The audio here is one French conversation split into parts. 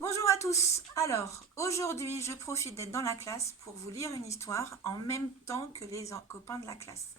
Bonjour à tous. Alors, aujourd'hui, je profite d'être dans la classe pour vous lire une histoire en même temps que les copains de la classe.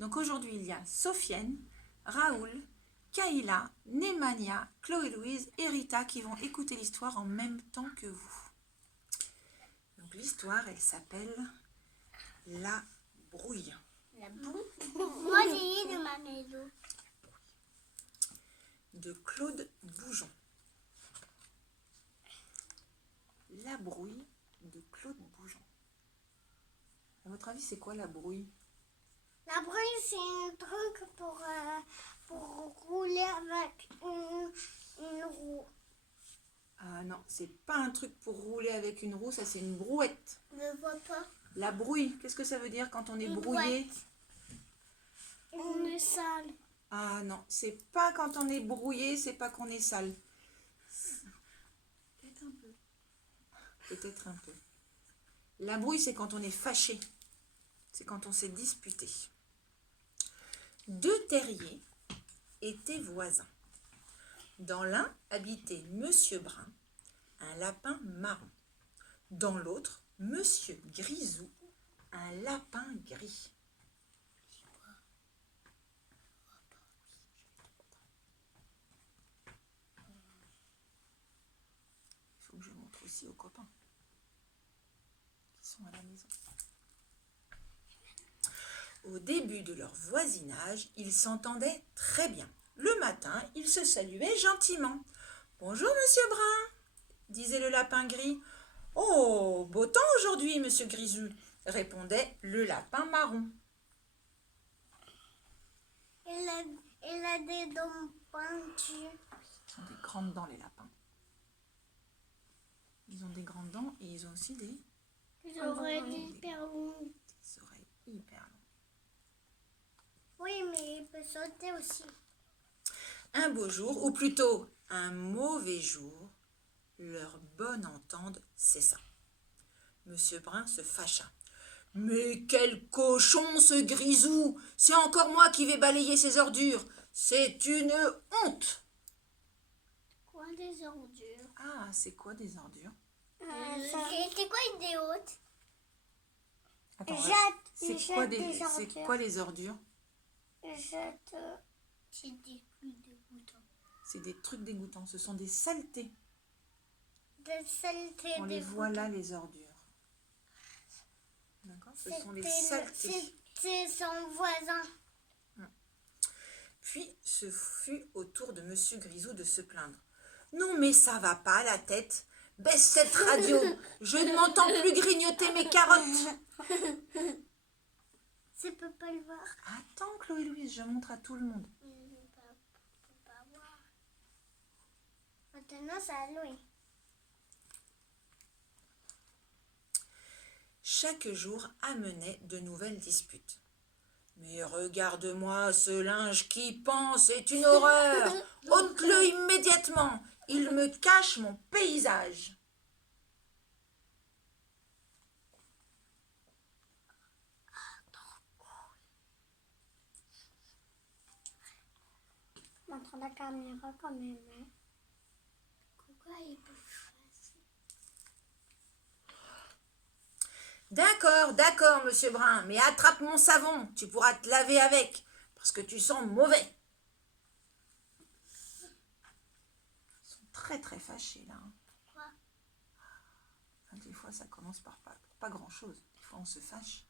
Donc aujourd'hui, il y a Sofiane, Raoul, Kaïla, Nemania, Chloé-Louise et Rita qui vont écouter l'histoire en même temps que vous. Donc l'histoire, elle s'appelle La brouille. La boue. Moi, j'ai eu de ma maison. De Claude Boujon. La brouille de Claude Boujon. À votre avis, c'est quoi la brouille? La brouille, c'est un truc pour rouler avec une roue. Ah non, c'est pas un truc pour rouler avec une roue, ça c'est une brouette. Je ne vois pas. La brouille, qu'est-ce que ça veut dire quand on est brouillé? On est sale. Ah non, c'est pas quand on est brouillé, c'est pas qu'on est sale. Peut-être un peu. Peut-être un peu. La brouille, c'est quand on est fâché. C'est quand on s'est disputé. Deux terriers étaient voisins. Dans l'un habitait Monsieur Brun, un lapin marron. Dans l'autre, Monsieur Grisou, un lapin gris. Il faut que je montre aussi aux copains qui sont à la maison. Au début de leur voisinage, ils s'entendaient très bien. Le matin, ils se saluaient gentiment. « Bonjour, Monsieur Brun !» disait le lapin gris. « Oh, beau temps aujourd'hui, Monsieur Grisou !» répondait le lapin marron. Il a des dents pointues. Ils ont des grandes dents, les lapins. Ils ont des grandes dents et ils ont aussi des oreilles hyper longues. des oreilles hyper longues. Oui, mais il peut sauter aussi. Un beau jour, ou plutôt un mauvais jour, leur bonne entente cessa. Monsieur Brun se fâcha. « Mais quel cochon ce Grisou! C'est encore moi qui vais balayer ses ordures. C'est une honte !» Quoi, des ordures? Ah, c'est quoi des ordures? C'est quoi une des hautes? Attends, c'est quoi les ordures? C'est des trucs dégoûtants. C'est des trucs dégoûtants. Ce sont des saletés. Des saletés. On les voit là, les ordures. D'accord? Ce sont les saletés. C'est son voisin. Puis ce fut au tour de Monsieur Grisou de se plaindre. « Non mais ça va pas la tête. Baisse cette radio. Je ne m'entends plus grignoter mes carottes. » Je peux pas le voir. Attends Chloé-Louise, je montre à tout le monde. Je peux pas voir. Maintenant c'est à Louis. Chaque jour amenait de nouvelles disputes. « Mais regarde-moi, ce linge qui pend, c'est une horreur. Ôte-le immédiatement. Il me cache mon paysage. » Montre la caméra quand même. Hein. Pourquoi il peut passer? D'accord, Monsieur Brun, mais attrape mon savon, tu pourras te laver avec, parce que tu sens mauvais. Ils sont très très fâchés là. Pourquoi? Des fois ça commence par pas grand chose, des fois on se fâche.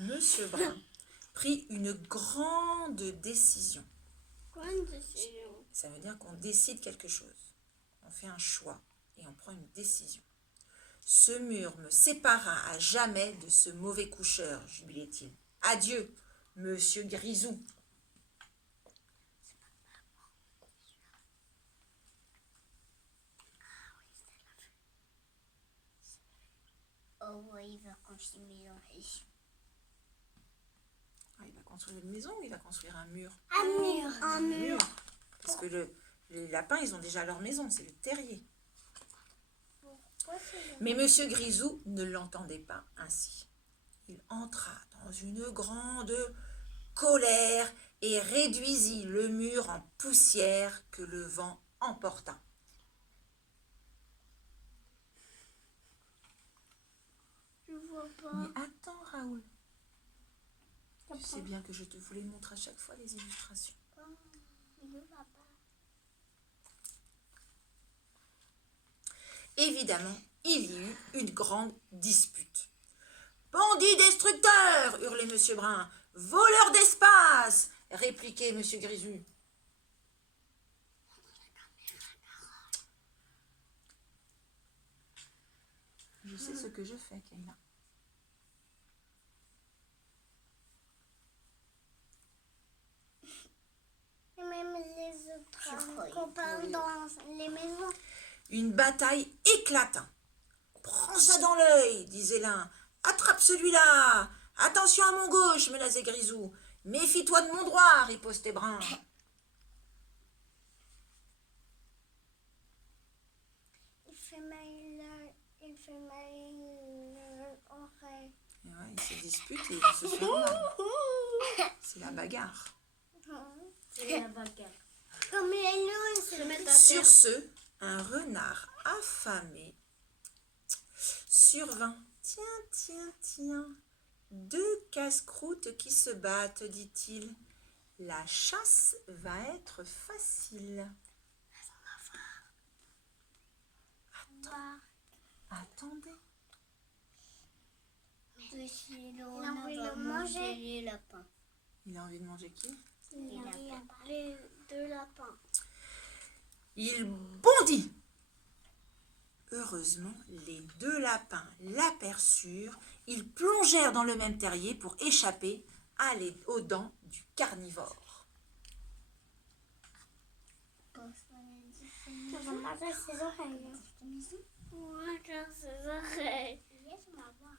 Monsieur Brun prit une grande décision. Grande décision. Ça veut dire qu'on décide quelque chose. On fait un choix et on prend une décision. Ce mur me séparera à jamais de ce mauvais coucheur, jubilait-il. Adieu, Monsieur Grisou. Oh oui, il va construire une maison. Ah, il va construire une maison ou il va construire un mur? Un mur. Parce que les lapins, ils ont déjà leur maison, c'est le terrier. Mais Monsieur Grisou ne l'entendait pas ainsi. Il entra dans une grande colère et réduisit le mur en poussière que le vent emporta. Je vois pas. Mais attends, Raoul. Tu sais bien que je te voulais montrer à chaque fois les illustrations. Je vois pas. Évidemment, il y eut une grande dispute. « Bandits destructeurs !» hurlait M. Brun. « Voleurs d'espace !» répliquait M. Grisou. Je sais ce que je fais, Kayla. Et même les autres copains dans les maisons. Une bataille éclata. « Prends ça dans l'œil !» disait l'un. « Attrape celui-là !»« Attention à mon gauche !» menaçait Grisou. « Méfie-toi de mon droit !» ripostait Brun. Il fait mal l'oreille. Et ouais, ils se disputent et ils se font mal. C'est la bagarre. C'est la bagarre. Comme les loups, se mettent à Sur terre. ce, un renard affamé survint. Tiens, 2 casse-croûtes qui se battent, dit-il. La chasse va être facile. Attendez. Il a envie de manger les lapins. Il a envie de manger qui? Les 2 lapins. Il bondit. Heureusement, les 2 lapins l'aperçurent. Ils plongèrent dans le même terrier pour échapper aux dents du carnivore. Ça va manger ses oreilles. Ouais, car ses oreilles. Laisse-moi voir.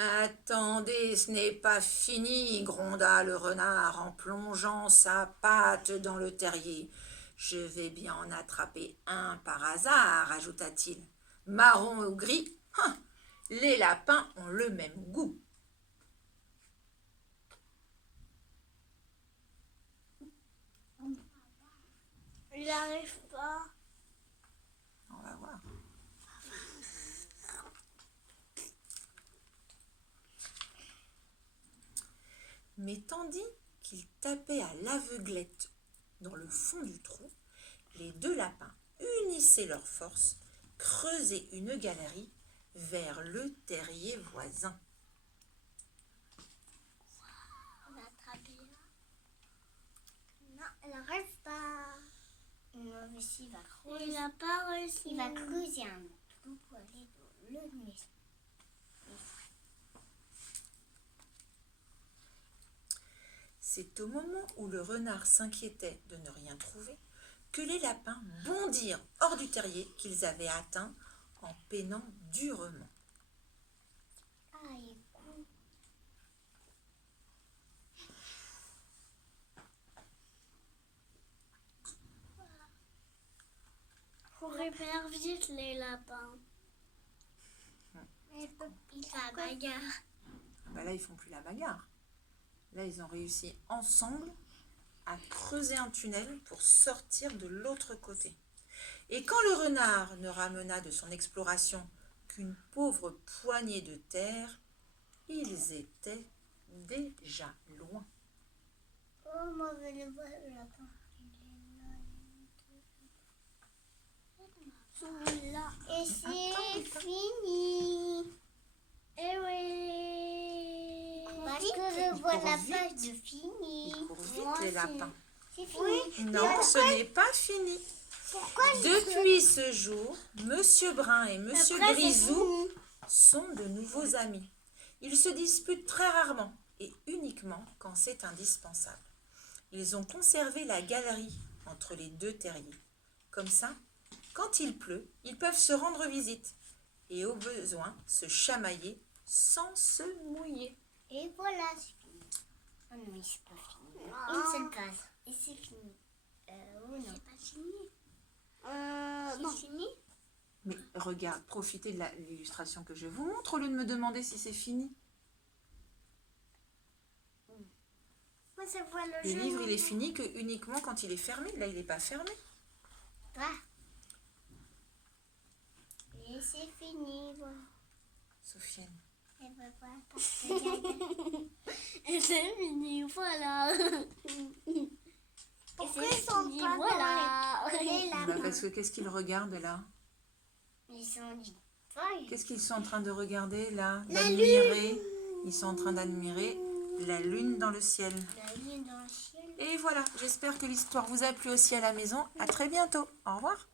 Attendez, ce n'est pas fini, gronda le renard en plongeant sa patte dans le terrier. Je vais bien en attraper un par hasard, ajouta-t-il. Marron ou gris, les lapins ont le même goût. Il n'arrive pas. On va voir. Mais tandis qu'il tapait à l'aveuglette dans le fond du trou, les 2 lapins unissaient leurs forces, creusaient une galerie vers le terrier voisin. On va attraper là. Non, elle n'arrive pas. Non, mais s'il va creuser. Il n'a pas réussi. Il va creuser un trou pour aller dans le maison. C'est au moment où le renard s'inquiétait de ne rien trouver que les lapins bondirent hors du terrier qu'ils avaient atteint en peinant durement. Ah, il est con. Courez hyper vite les lapins. Il fait la bagarre. Ben là, ils font plus la bagarre. Là, ils ont réussi ensemble à creuser un tunnel pour sortir de l'autre côté. Et quand le renard ne ramena de son exploration qu'une pauvre poignée de terre, ils étaient déjà loin. Oh, moi, je vais le voir, le lapin. Celui-là. Et c'est fini. Eh oui. Parce que je vois la vite. page de fini. Ils courent vite, Moi les aussi. lapins. C'est fini. Non, ce n'est pas fini. Pourquoi Depuis ce jour, Monsieur Brun et Monsieur Après, c'est Grisou sont de nouveaux amis. Ils se disputent très rarement et uniquement quand c'est indispensable. Ils ont conservé la galerie entre les 2 terriers. Comme ça, quand il pleut, ils peuvent se rendre visite et au besoin se chamailler sans se mouiller. Et voilà, c'est fini. Oh non, mais c'est pas fini. Une seule page. Et c'est fini. Oh non. C'est pas fini. non. C'est fini? Mais regarde, profitez de l'illustration que je vous montre au lieu de me demander si c'est fini. Moi, ça voit le Le jeu. livre, il est fini que uniquement quand il est fermé. Là, il n'est pas fermé. Toi. Et c'est fini. Voilà. Sofiane. Elle veut pas regarder. Et c'est fini, voilà. Pourquoi Et c'est ils sont fini, pas voilà. dans les Bah, lapins? parce que qu'est-ce qu'ils regardent là? Ils sont dit. Feuilles. Qu'est-ce qu'ils sont en train de regarder là? La D'admirer. Ils sont en train d'admirer la lune dans le ciel. La lune dans le ciel. Et voilà, j'espère que l'histoire vous a plu aussi à la maison. À très bientôt. Au revoir.